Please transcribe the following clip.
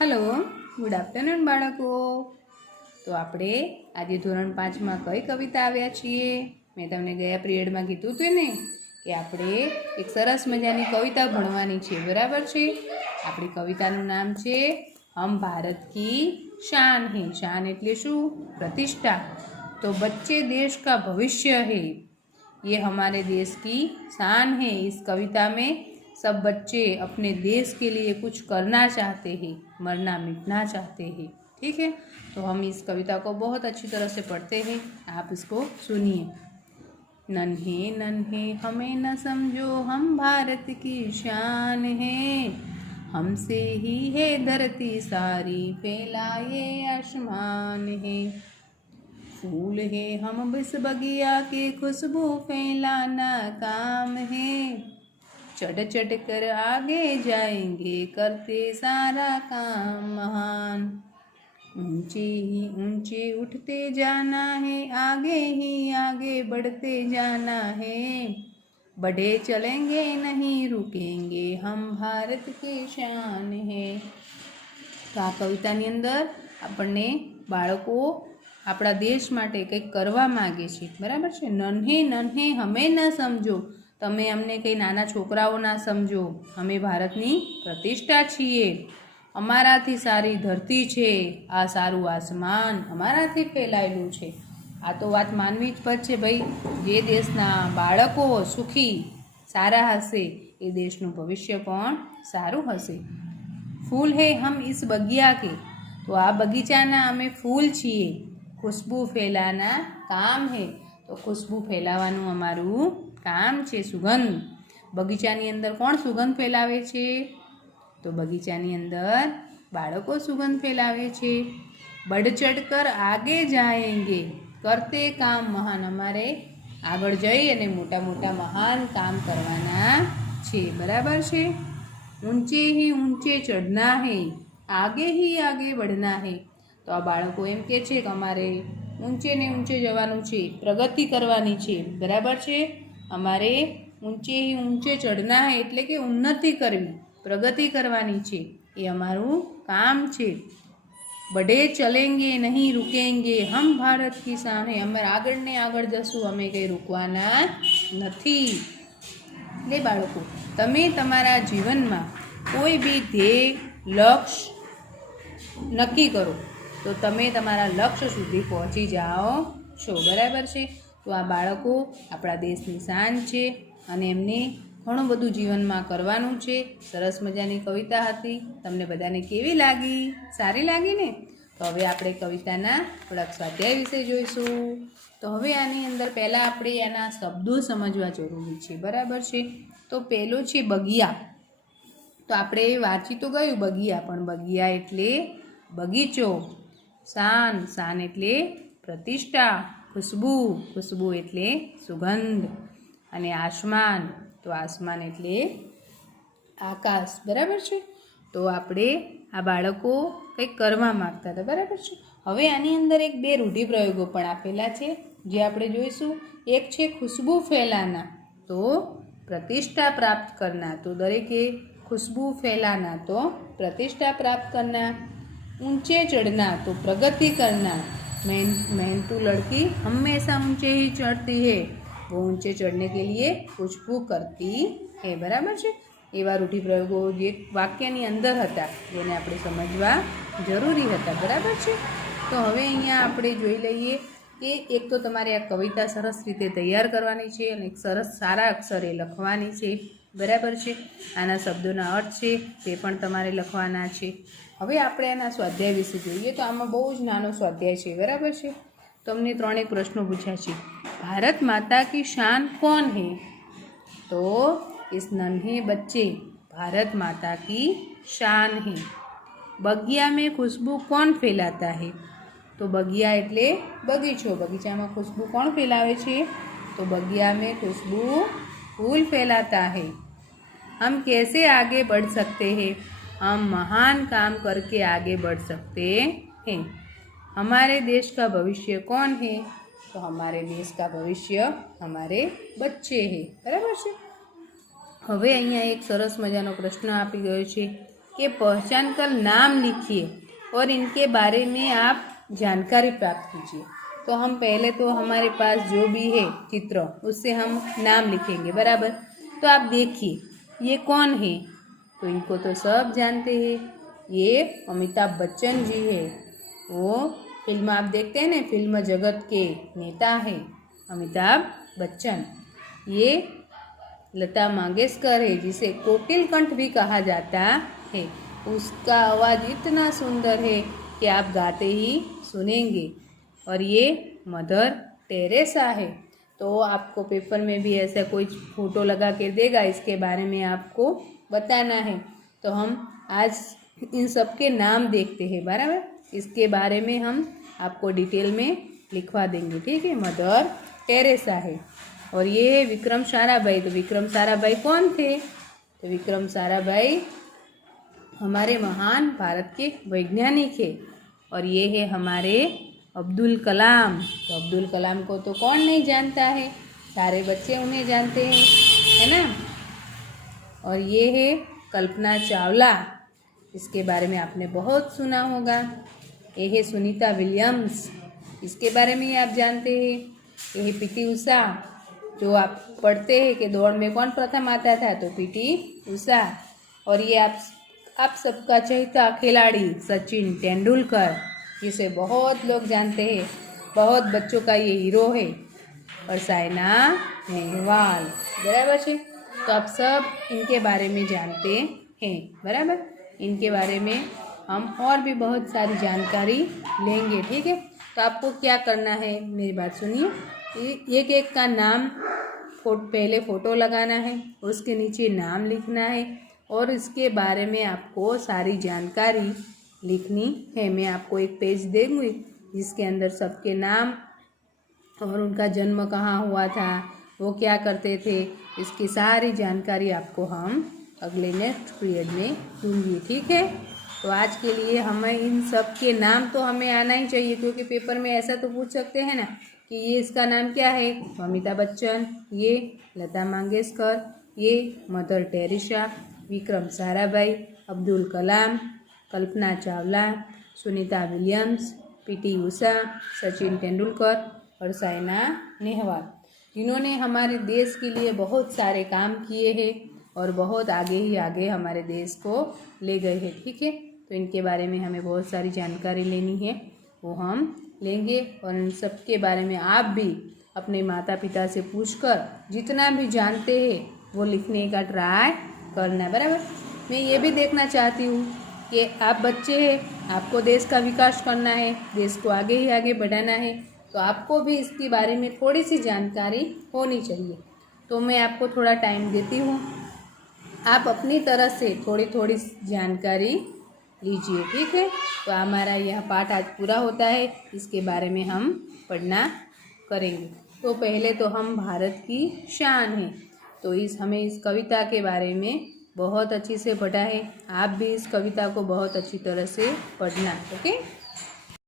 Hello good afternoon बाळको। तो આપણે આજે ધોરણ 5 માં કઈ કવિતા આવ્યા છીએ? મેં તમને ગયા પિરિયડમાં કીધું હતું ને કે આપણે એક સરસ મજાની કવિતા ભણવાની છે, બરાબર છે? આપણી કવિતાનું નામ છે हम भारत की शान है। शान એટલે શું? प्रतिष्ठा। तो बच्चे देश का भविष्य है, ये हमारे देश की शान है। इस कविता में सब बच्चे अपने देश के लिए कुछ करना चाहते हैं, मरना मिटना चाहते हैं। ठीक है, तो हम इस कविता को बहुत अच्छी तरह से पढ़ते हैं, आप इसको सुनिए। नन्हे नन्हे हमें न समझो, हम भारत की शान है। हमसे ही है धरती सारी, फैलाए आसमान है। फूल है हम बस बगिया के, खुशबू फैलाना काम है। चढ़ चढ़ कर आगे जाएंगे, करते सारा काम महान। ऊंचे ही ऊंचे उठते जाना है, आगे ही आगे बढ़ते जाना है। बढ़े चलेंगे नहीं रुकेंगे, हम भारत की शान है। तो आ कवितानी अंदर आपने बाळको આપણા દેશ માટે કંઈક કરવા માગે છે, બરાબર છે? નન્હે નન્હે હમે ન સમજો, તમે અમને કંઈ નાના છોકરાઓ ના સમજો, અમે ભારતની પ્રતિષ્ઠા છીએ। અમારાથી સારી ધરતી છે, આ સારું આસમાન અમારાથી ફેલાયેલું છે। આ તો વાત માનવી જ પડશે ભાઈ। જે દેશના બાળકો સુખી સારા હશે એ દેશનું ભવિષ્ય પણ સારું હશે। ફૂલ હે હમ ઇસ બગિયા કે, તો આ બગીચાના અમે ફૂલ છીએ। खुशबू फैलाना काम है, तो खुशबू फैलावानुं अमारुं काम छे, सुगंध। बगीचानी अंदर कोण सुगंध फैलावे छे? तो बगीचानी अंदर बाळको सुगंध फैलावे छे। बढ़ चढ़कर आगे जाएंगे, करते काम महान, अमारे आगळ जई अने मोटा मोटा महान काम करवाना छे, बराबर छे? ऊंचे ही ऊंचे चढ़ना है, आगे ही आगे बढ़ना है। तो आ बाळको एम के छे के अमारे ऊंचे ने ऊंचे जवानुं छे, प्रगति करवानी छे, बराबर छे? अमारे ऊंचे ही ऊंचे चढ़ना है एटले के उन्नति करवी, प्रगति करवानी छे, ए अमारुं काम छे। बढ़े चलेंगे नहीं रुकेंगे, हम भारत की शान है, अमे आगळ ने आगळ जशुं, अमे कई रुकवाना नथी। એટલે બાળકો તમે તમારા જીવનમાં કોઈ બી ધ્યેય લક્ષ્ય નક્કી કરો તો તમે તમારા લક્ષ્ય સુધી પહોંચી જાઓ છો, બરાબર છે? તો આ બાળકો આપણા દેશની શાન છે અને એમને ઘણું બધું જીવનમાં કરવાનું છે। સરસ મજાની કવિતા હતી, તમને બધાને કેવી લાગી? સારી લાગી ને? તો હવે આપણે કવિતાના થોડાક સ્વાધ્યાય વિશે જોઈશું। તો હવે આની અંદર પહેલાં આપણે એના શબ્દો સમજવા જરૂરી છે, બરાબર છે? તો પહેલો છે બગિયા। તો આપણે વાંચી તો ગયું બગિયા, પણ બગિયા એટલે બગીચો। શાન, શાન એટલે પ્રતિષ્ઠા। ખુશ્બુ, ખુશ્બુ એટલે સુગંધ। અને આસમાન, તો આસમાન એટલે આકાશ, બરાબર છે? તો આપણે આ બાળકો કંઈક કરવા માગતા હતા, બરાબર છે? હવે આની અંદર એક બે રૂઢિપ્રયોગો પણ આપેલા છે જે આપણે જોઈશું। એક છે ખુશ્બુ ફેલાના, તો प्रतिष्ठा प्राप्त करना, तो दरेके खुशबू फैलाना, तो प्रतिष्ठा प्राप्त करना। ऊंचे चढ़ना, तो प्रगति करना। मेहनतू लड़की हमेशा ऊंचे ही चढ़ती है, वो ऊंचे चढ़ने के लिए कुछ भी करती है, बराबर है? एवा रूढ़िप्रयोगो जे वाक्यनी अंदर हता जेने आपणे समजवा जरूरी हता, बराबर है? तो हवे अहींया आपणे जोई लईए कि एक तो तमारे आ कविता सरस रीते तैयार करवानी छे अने एक सरस सारा अक्षरे लखवानी छे, बराबर छे? आना शब्दोना अर्थ छे ते पण तमारे लखवाना छे। हवे आपणे आना स्वाध्याय विषे जोईए। तो आमां बहु ज नानो स्वाध्याय छे, बराबर छे? तमने त्रणेय प्रश्नो पूछ्या छे। भारत माता की शान कौन है? तो इस नन्हे बच्चे भारत माता की शान है। बगिया में खुशबू कौन फैलाता है? तो बगिया एटले बगीचो, बगीचामां खुशबू कोण फैलावे छे? तो बगिया में खुशबू फूल फैलाता है। हम कैसे आगे बढ़ सकते हैं? हम महान काम करके आगे बढ़ सकते हैं। हमारे देश का भविष्य कौन है? तो हमारे देश का भविष्य हमारे बच्चे हैं, बराबर है? हवे अहींया एक सरस मजानो प्रश्न आपी गयो छे के पहचान कर नाम लिखिए और इनके बारे में आप जानकारी प्राप्त कीजिए। तो हम पहले तो हमारे पास जो भी है चित्र उससे हम नाम लिखेंगे, बराबर। तो आप देखिए ये कौन है, तो इनको तो सब जानते हैं, ये अमिताभ बच्चन जी है। वो फिल्म आप देखते हैं ना, फिल्म जगत के नेता हैं अमिताभ बच्चन। ये लता मंगेशकर है जिसे कोकिल कंठ भी कहा जाता है। उसका आवाज़ इतना सुंदर है कि आप गाते ही सुनेंगे। और ये मदर टेरेसा है। तो आपको पेपर में भी ऐसा कोई फोटो लगा के देगा, इसके बारे में आपको बताना है। तो हम आज इन सब के नाम देखते हैं, बराबर। इसके बारे में हम आपको डिटेल में लिखवा देंगे, ठीक है। मदर टेरेसा है। और ये है विक्रम साराभाई। तो विक्रम साराभाई कौन थे? तो विक्रम साराभाई हमारे महान भारत के वैज्ञानिक है। और ये है हमारे अब्दुल कलाम। तो अब्दुल कलाम को तो कौन नहीं जानता है, सारे बच्चे उन्हें जानते हैं, है ना। और ये है कल्पना चावला, इसके बारे में आपने बहुत सुना होगा। ये है सुनीता विलियम्स, इसके बारे में आप जानते हैं। ये है पीटी उषा, जो आप पढ़ते हैं कि दौड़ में कौन प्रथम आता था, तो पीटी उषा। और ये आप सबका चहेता खिलाड़ी सचिन तेंदुलकर, जिसे बहुत लोग जानते हैं, बहुत बच्चों का ये हीरो है। और साइना नेहवाल, बराबर है। तो आप सब इनके बारे में जानते हैं, बराबर। इनके बारे में हम और भी बहुत सारी जानकारी लेंगे, ठीक है। तो आपको क्या करना है, मेरी बात सुनिए। एक एक का नाम पहले फ़ोटो लगाना है, उसके नीचे नाम लिखना है और इसके बारे में आपको सारी जानकारी लिखनी है। मैं आपको एक पेज दूँगी जिसके अंदर सबके नाम और उनका जन्म कहाँ हुआ था, वो क्या करते थे, इसकी सारी जानकारी आपको हम अगले नेक्स्ट पीरियड में दूँगी, ठीक है। तो आज के लिए हमें इन सब के नाम तो हमें आना ही चाहिए, क्योंकि पेपर में ऐसा तो पूछ सकते हैं ना कि ये इसका नाम क्या है, अमिताभ बच्चन, ये लता मंगेशकर, ये mother Teresa, Vikram Sarabhai, Abdul Kalam, Kalpana Chawla, Sunita Williams, PT Usha, Sachin Tendulkar और साइना नेहवाल, जिन्होंने हमारे देश के लिए बहुत सारे काम किए हैं और बहुत आगे ही आगे हमारे देश को ले गए हैं, ठीक है। तो इनके बारे में हमें बहुत सारी जानकारी लेनी है, वो हम लेंगे। और इन सब के बारे में आप भी अपने माता पिता से पूछकर जितना भी जानते हैं वो लिखने का ट्राई करना, बराबर। मैं ये भी देखना चाहती हूँ कि आप बच्चे हैं, आपको देश का विकास करना है, देश को आगे ही आगे बढ़ाना है, तो आपको भी इसके बारे में थोड़ी सी जानकारी होनी चाहिए। तो मैं आपको थोड़ा टाइम देती हूँ, आप अपनी तरह से थोड़ी थोड़ी जानकारी लीजिए, ठीक है। तो हमारा यह पाठ आज पूरा होता है, इसके बारे में हम पढ़ना करेंगे। तो पहले तो हम भारत की शान है, तो हमें इस कविता के बारे में बहुत अच्छी से पढ़ा है। आप भी इस कविता को बहुत अच्छी तरह से पढ़ना, ओके।